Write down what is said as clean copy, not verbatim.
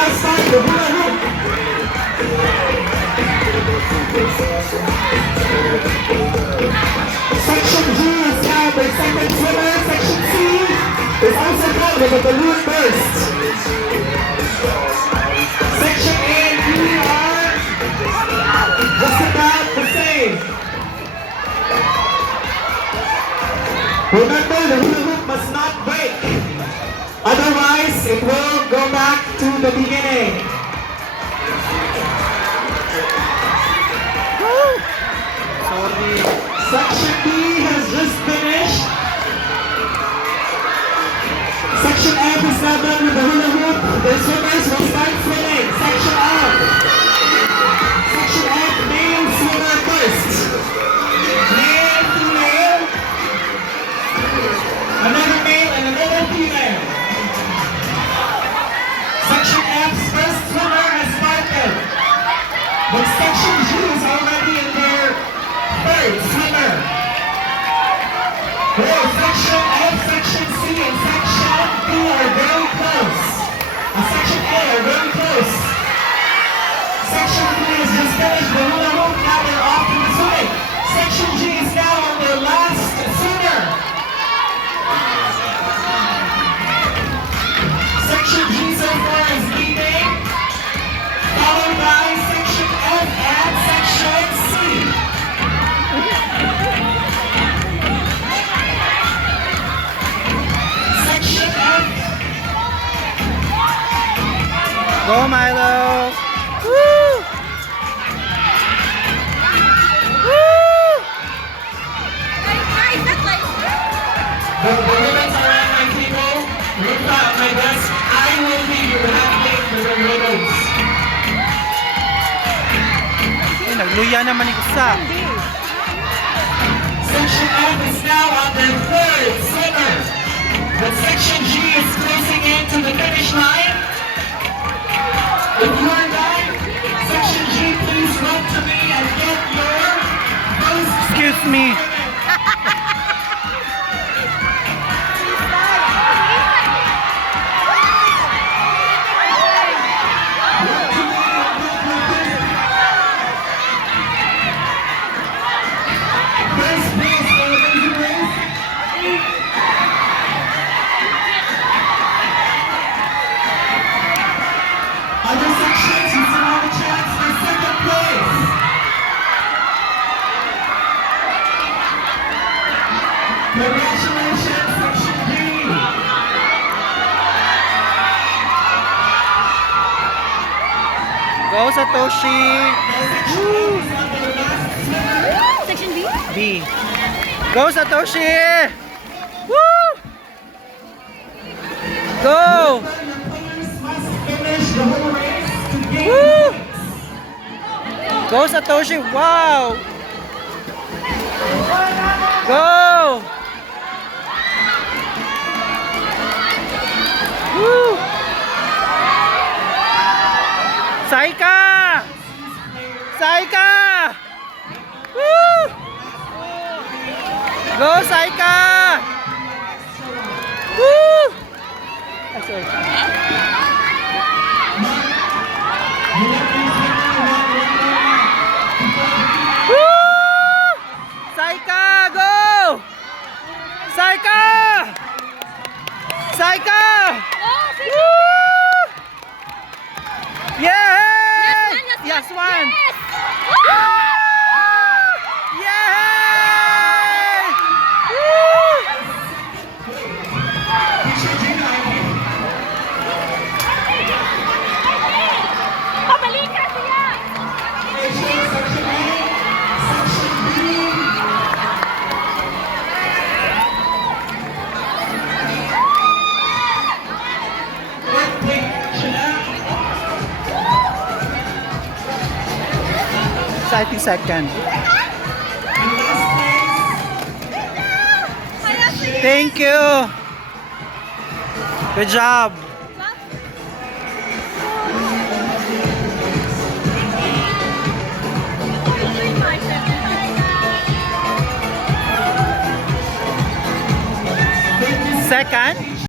last time, the hula hoop. Section G is now the second swimmer. Section C is also called with a balloon burst. Section A and B are just about the same. Remember, the hula hoop must not break. Otherwise, it will go back to the beginning. Sorry. Section B has just finished. Section F is now done with the hula hoop. The swimmers will start swimming. Section F. Section F, male swimmer first. Male, female. Another male and another female. Section F's first swimmer has started. But Section G is already in their third swimmer. Well, Section F, Section C, and Section B are very close. And Section A are very close. Section B has just finished the hula hoop, now they're off to the swimming. Section G is now on their last swimmer. Section G so far is leading, followed by Section F and Section C. Section F. Go, Milo. Woo! Woo! The ribbons are at my table. Rupa at my desk. I will be your handling for the ribbons. Eh, nagluya naman yung isa. Section F is now on their third swimmer. But Section G is closing in to the finish line. If you are done, Section G, please run to me and get your first. Excuse me. First place for the Lazy Race. Other sections, you still have a chance for second place. Congratulations, Section D. Go, Satoshi. Section B? B. Go, Satoshi. Woo! Go. Woo! Go, Satoshi. Wow. Go. Woo! Saika! Saika! Woo! Go, Saika! Woo! Ay, sorry. Woo! Saika, go! Saika! Saika! Woo! Yeah! Yes, one! Woo! Yay! Woo! Pabalikan siya! Exciting second. Thank you. Good job. Second.